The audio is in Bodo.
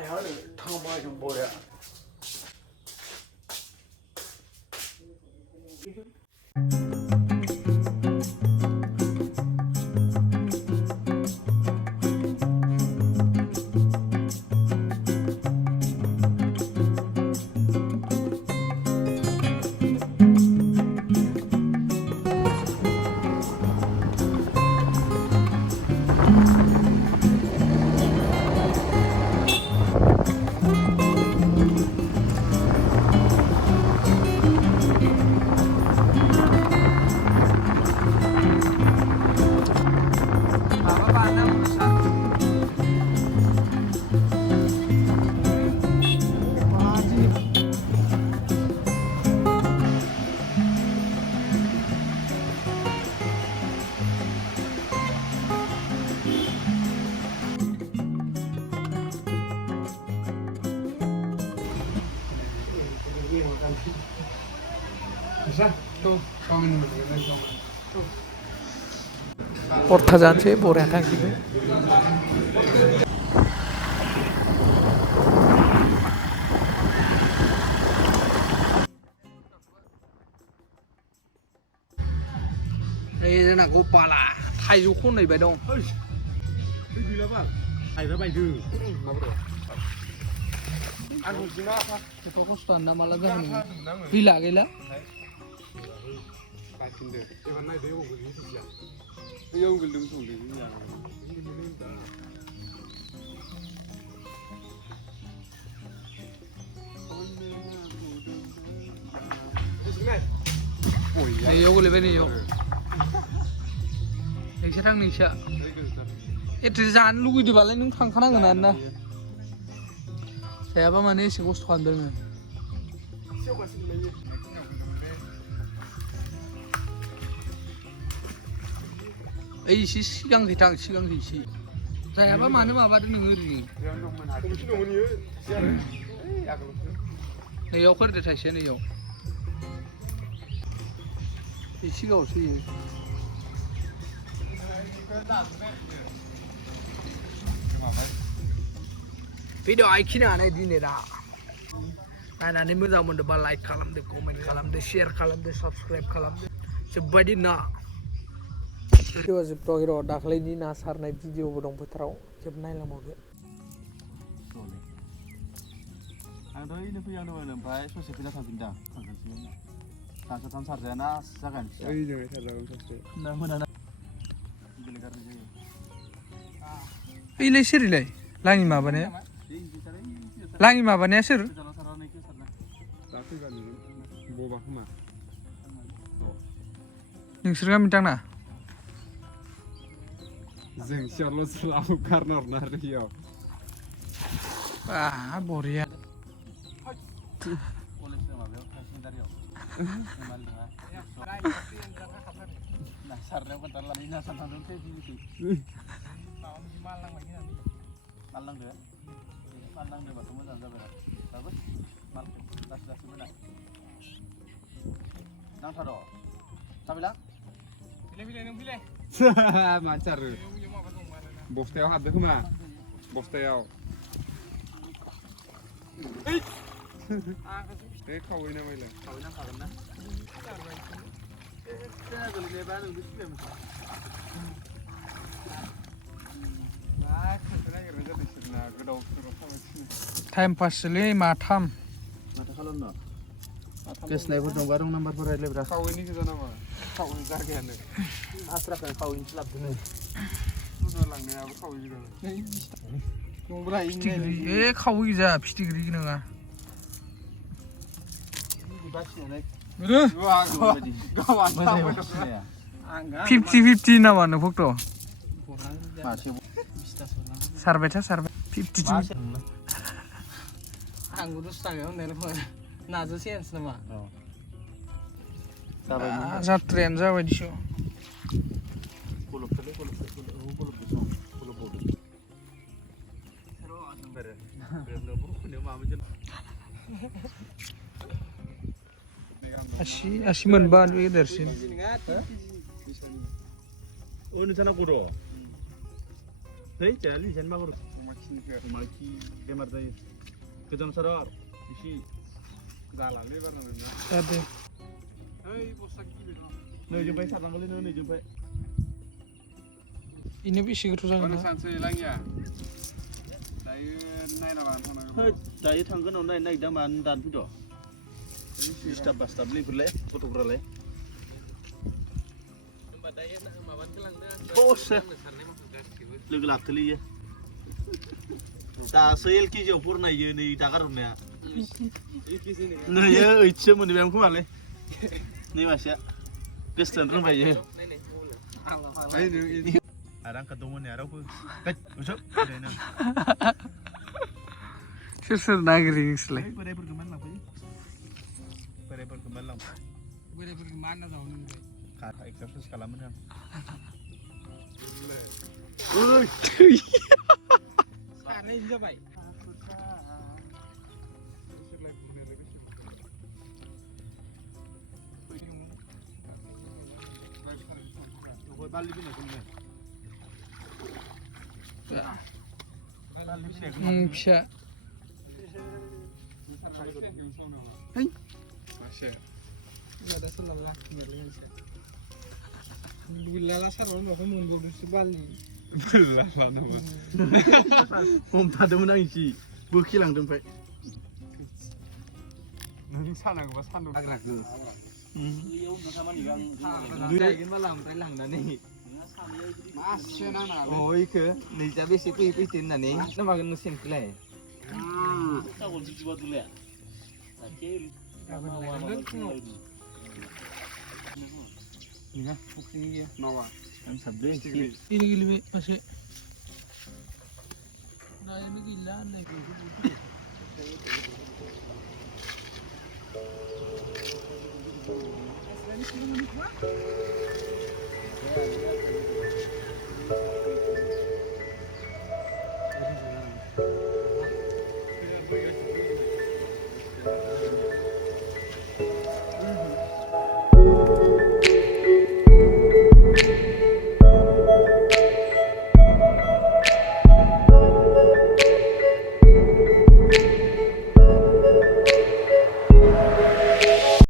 आरो थांबाय जों बरिया परथा जानोसै बरिया थांजोबबाय जोंना गपाला थाइजौ खनहैबाय दं एफा खस्थ'आनो ना माला जागोन गैला गैला नैयाव गोलैबाय नैयाव नोंसोर थां नोंसा एथे जानो लुगैदोंबालाय नों थांखानांगोन आरोना जायाबा माने एसे खस्थ' खालामदों ओइ एसे सिगांखै थां सिगांखै एसे जायाबा मानो माबादों नोङो ओरैनो नैयाव खोरदो थाइसेया नैयाव एसे गावसो भिडिअ आइखिनानै दिनै दा नायनानै मोजां मोनदोंबा लाइक खालामदो कमेन्ट खालामदो शेयार खालामदो साबस्क्राइब खालामदो जोब्बायदि ना भिडिअ जोबथ'आखै र' दाख्लैनि ना सारनाय भिडिअबो दं फोथाराव खेब नायलांबावदो आंथ' ओरैनो फैहांदोंमोन ओमफ्राय ससे फैना थांफिनदां थांखानोसै सानसेथाम सारजायाना जागायनोसै ओइजों सारजागोन सानसे ना मोनाना बेलेग गारनाय जायो ओइलाय सोरलाय लाङि माबानाया लाङि माबानाया सोर नोंसोर गामि थांना जों सियारल'सो लाबो गारना हरना आरो इयाव बरिया कलेजनि माबायाव थाइसेन्दारियाव ना सारनायाव खोन्थालाय ना सारनायाव फैफिनोसै माल नांदो माल नांदोबाथ' मोजां जाबाय दाबो मालखौ लासै लासै मोना नांथार' थाबायला फैलाय नों फैलाय मानसि आरो बस्थायाव हाबदो खोमा बस्थायाव बे खावै ना माइलाय खावै नांखागोन ना गोलैनायबा नोंबो सिगांमोन टाइम पासलै माथाम माथो खालामनो फेस्लायफोर दंबा रं नाम्बारफोर रायज्लायब्रा खावैनि गोजा नामा खावैनि जागायानो आस्राखौ खावैनिसो लाबोदों लांनायाबो खावै गोजा फिथिख्रि खावै गोजा फिथिख्रि नङा फिफ्टि फिफ्टि नामा नों फक्ट' सारबाय था सारबाय 52 आंबो 10 थाखायाव होननायलाय नाजों सेन्स नामा जात्रायानो जाबाय दिस आसि मोनबा बे देरसिन नोंसाना गर' है जाया लिजानो मा गर' अमा खि बेमार जायो गोजान सार एसे जालालै बारा नोंना जादो ओइ बस्ता गिबि दं नैजोंफ्राय सारनांगौलै नों नैजोंफ्राय इनो बेसे गोथौ जागोन मानो ना सानसै लाङिया दायो नायना लानो थांनांगौ दायो थांगोन उनाव नायनो नागिरदों मानो दानफैद' डिस्टार्ब बास्टार्बलै इफोरलाय गथ'फ्रालाय होमबा दायो माबानिखौ लांदो बससो सारनाय माखासे गासिबो लोगो लाबोथोलै इयो दासो LKG आव फरायनायो नै दागारहरनाया नैयो 8सो मोनबाय आं खोमालै नै मासेया गोसोथोनो रोंबाय इयो आरो आंखौ दं होननाया रावबो सोर सोर नागिरो नोंसोरलाय बोरायफोरखौ मानो लांफैयो बोरायफोरखौ मानो लांफैयो बोरायफोरखौ मा होनना जावनो नोंलाय खाथा एक्सारसाइज खालामो आं सारनाय जाबाय बालि फैनायखौ फिसा हमथादोंमोन आं इसे बोखिलांदों ओमफ्राय नों सानांगौबा सान्दुं हाग्राखौ इखो नैजा बेसे फैयो होननानै मागोन सेनखौलाय मावा गेलेबाय मासे नायानो गैला होननाय